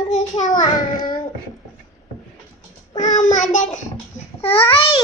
คือสว่างมาเด็กเฮ้ย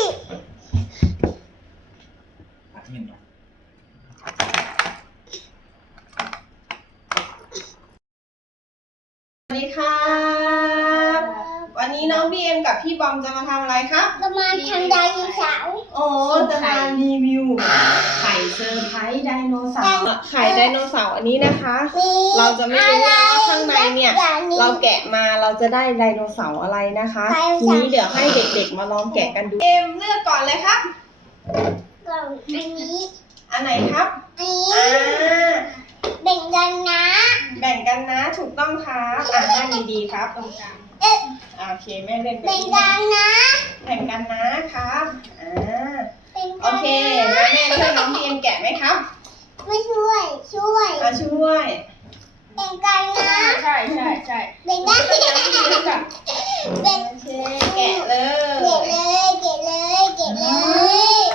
สวัสดีครับวันนี้น้องบีเอ็มกับพี่บอมจะมาทำอะไรครับจะมาทำไดโนเสาร์โอ้จะมารีวิวไข่เซอร์ไพรส์ไดโนเสาร์ไข่ไดโนเสาร์อันนี้นะคะเราจะไม่รู้นะว่าข้างในเนี่ยเราแกะมาเราจะได้ไดโนเสาร์อะไรนะคะทีนี้เดี๋ยวให้เด็กๆมาลองแกะกันดูเอ็มเลือกก่อนเลยครับกล่องอันนี้อันไหนครับอันนี้แบ่งกันนะแบ่งกันนะถูกต้องครับนั่งดีๆครับตรงกลางโอเคแม่เล่นไปแบ่งกันนะแบ่งกันนะครับโอเคแล้วแม่ช่วยน้องบีเอ็มแกะไหมครับไม่ช่วยช่วยแบ่งกันนะใช่แบ่งกันแบ่งแกะเลยเก็บเลย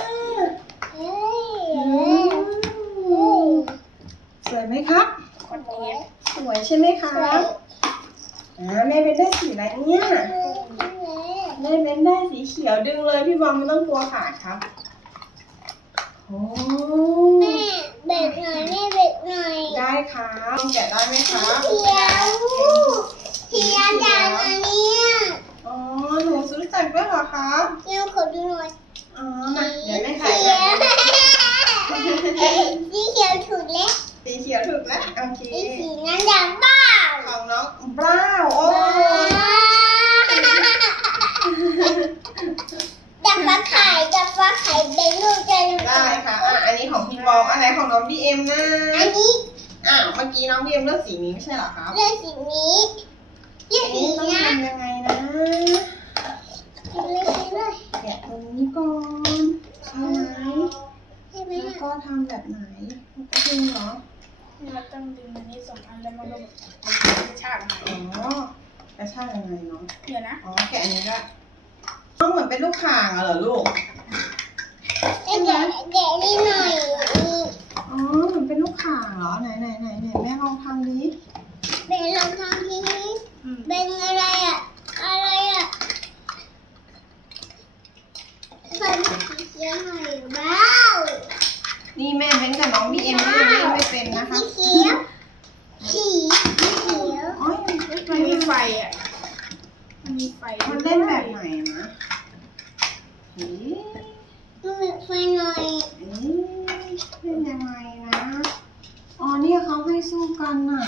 สวยไหมครับสวยใช่ไหมครับแม่เป็นได้สีอะไรเนี่ยแม่เป็นได้สีเขียวดึงเลยพี่บอมไม่ต้องกลัวขาดครับโอ้แม่เบ็ดหน่อยได้ครับแกะได้ไหมครับเขียวจากอันนี้อ๋อหนูซื้อจากด้วยเหรอครับเดี๋ยวขอดูหน่อยมาเดี๋ยวแม่ถ่ายสีเขียวถูกแล้วสีเขียวถูกแล้วโอเคสีนั้นอย่างบ้าของน้องบราวโอ้จับปลาไข่เป็นลูกจะได้ค่ะอันนี้ของพี่บอมอะไรของน้องบีเอ็มนะอันนี้เมื่อกี้น้องบีเอ็มเลือกสีนี้ไม่ใช่เหรอครับเลือกสีนี้ต้องทำยังไงนะแกะตรงนี้ก่อนใช่ไหมแล้วก็ทำแบบไหนก็ดึงเหรอเราต้องดึงอันนี้2 อันแล้วมันก็กระชากมากระชากยังไงเนาะเดี๋ยวนะแกะอันนี้ก็เหมือนเป็นลูกข่างเหรอลูกแกะนิดหน่อยเหมือนเป็นลูกข่างเหรอไหนแม่ลองทำดิเป็นลองทำทีเป็นอะไรเป็นสีเขียวหน่อยบ้านี่แม่เล่นกับน้องบีเอ็มไม่เป็นนะคะสีเขียวมันมีไฟมันเล่นแบบไหนนะมันมีไฟหน่อยเล่นยังไงนะนี่เขาให้สู้กันน่ะ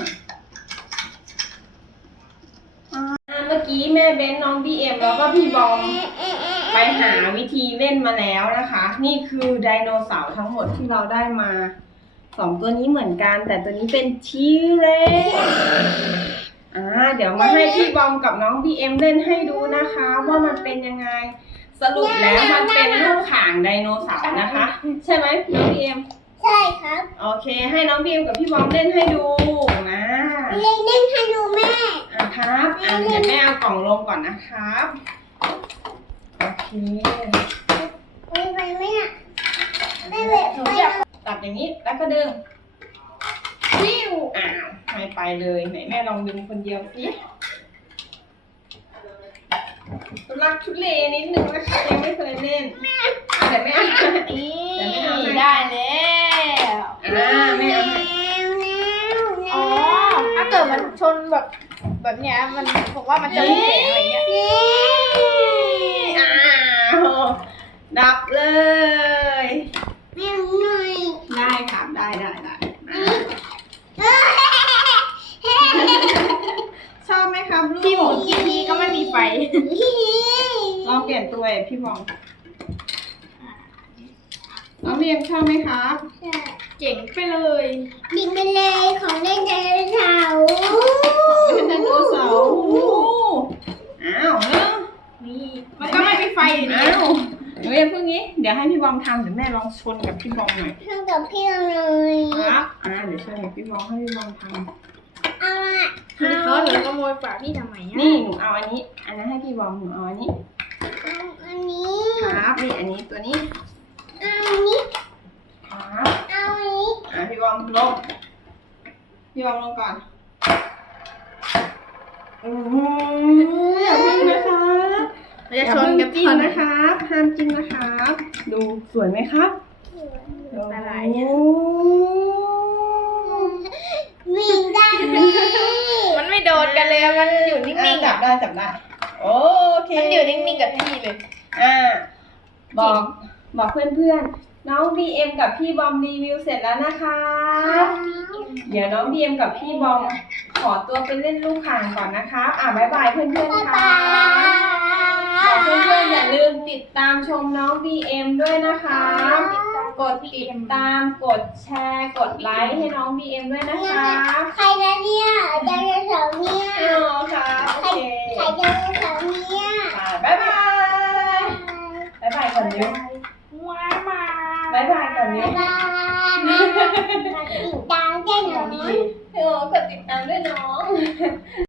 เมื่อกี้แม่เบ้นน้องบีเอ็มแล้วก็พี่บอมไปหาวิธีเล่นมาแล้วนะคะนี่คือไดโนเสาร์ทั้งหมดที่เราได้มา2ตัวนี้เหมือนกันแต่ตัวนี้เป็นทีเร็กเดี๋ยวมาให้พี่บอมกับน้องบีเอ็มเล่นให้ดูนะคะว่ามันเป็นยังไงสรุปแล้วมันเป็นลูกข่างไดโนเสาร์นะคะใช่ไหมน้องบีเอ็มใช่ครับโอเคให้น้องบีเอ็มกับพี่บอมเล่นให้ดูนะเล่นให้ดูแม่ครับเดี๋ยวแม่เอากล่องลงก่อนนะครับโอเคไปไหมไม่ตัดอย่างนี้แล้วก็ดึงวิวไม่ไปเลยไหนแม่ลองดึงคนเดียวสิตุลักทุเลนิดนึงนะคะยังไม่เคยเล่นแต่แม่ได้แล้วแม่เอาถ้าเกิดมันชนแบบเนี้ยมันผมว่ามันจะมีแสงอะไรเงี้ยดับเลยไม่รู้หน่อยได้ครับได้ชอบไหมครับลูกพี่หมุนกี่ทีก็ไม่มีไฟลองเปลี่ยนตัวพี่บอมน้องเรียนชอบไหมครับเจ๋งไปเลยบินไปเลยของเล่นไดโนเสาร์นี่มันก็ไม่มีไฟอยู่ดีเดี๋ยวพวกนี้เดี๋ยวให้พี่บอมทำเดี๋ยวแม่ลองชนกับพี่บอมหน่อยชนกับพี่บอมเลยครับเดี๋ยวชนกับพี่บอมให้พี่บอมทำเอาละหนูขโมยฝาพี่ทำไมนี่หนูเอาอันนี้ให้พี่บอมหนูเอาอันนี้ครับนี่อันนี้ตัวนี้เอาอันนี้ครับเอาอันนี้พี่บอมลงก่อนอย่าเพิ่งนะคะมันจะชนกับกินตอนนะครับห้ามกินนะครับ ดูสวยไหมครับละลายโอ้วิ่งได้มันไม่โดนกันเลยอะมันอยู่นิ่งๆจัอ่ะบได้จับได้โอเคมันอยู่นิ่งๆกับที่เลยบอกเพื่อนๆน้อง BM กับพี่บอมรีวิวเสร็จแล้วนะคะ เดี๋ยวน้อง BM กับพี่บอมขอตัวไปเล่นลูกข่างก่อนนะคะบ๊ายบายเพื่อนๆค่ะบอกเพื่อนๆอย่าลืมติดตามชมน้อง BM ด้วยนะคะ กดติดตามกดแชร์กดไลค์ให้น้อง BM ด้วยนะคะใครนะเนี่ยไดโนเสาร์เนี่ยอ๋อค่ะโอเคใครไดโนเสาร์เนี่ยบ๊ายบายบ๊ายบายก่อนนิ้วว้ามาบ๊ายบายก่อนนิ้วบ๊ายบายมาติดตามได้หน่อยกดติดตามด้วยน้อง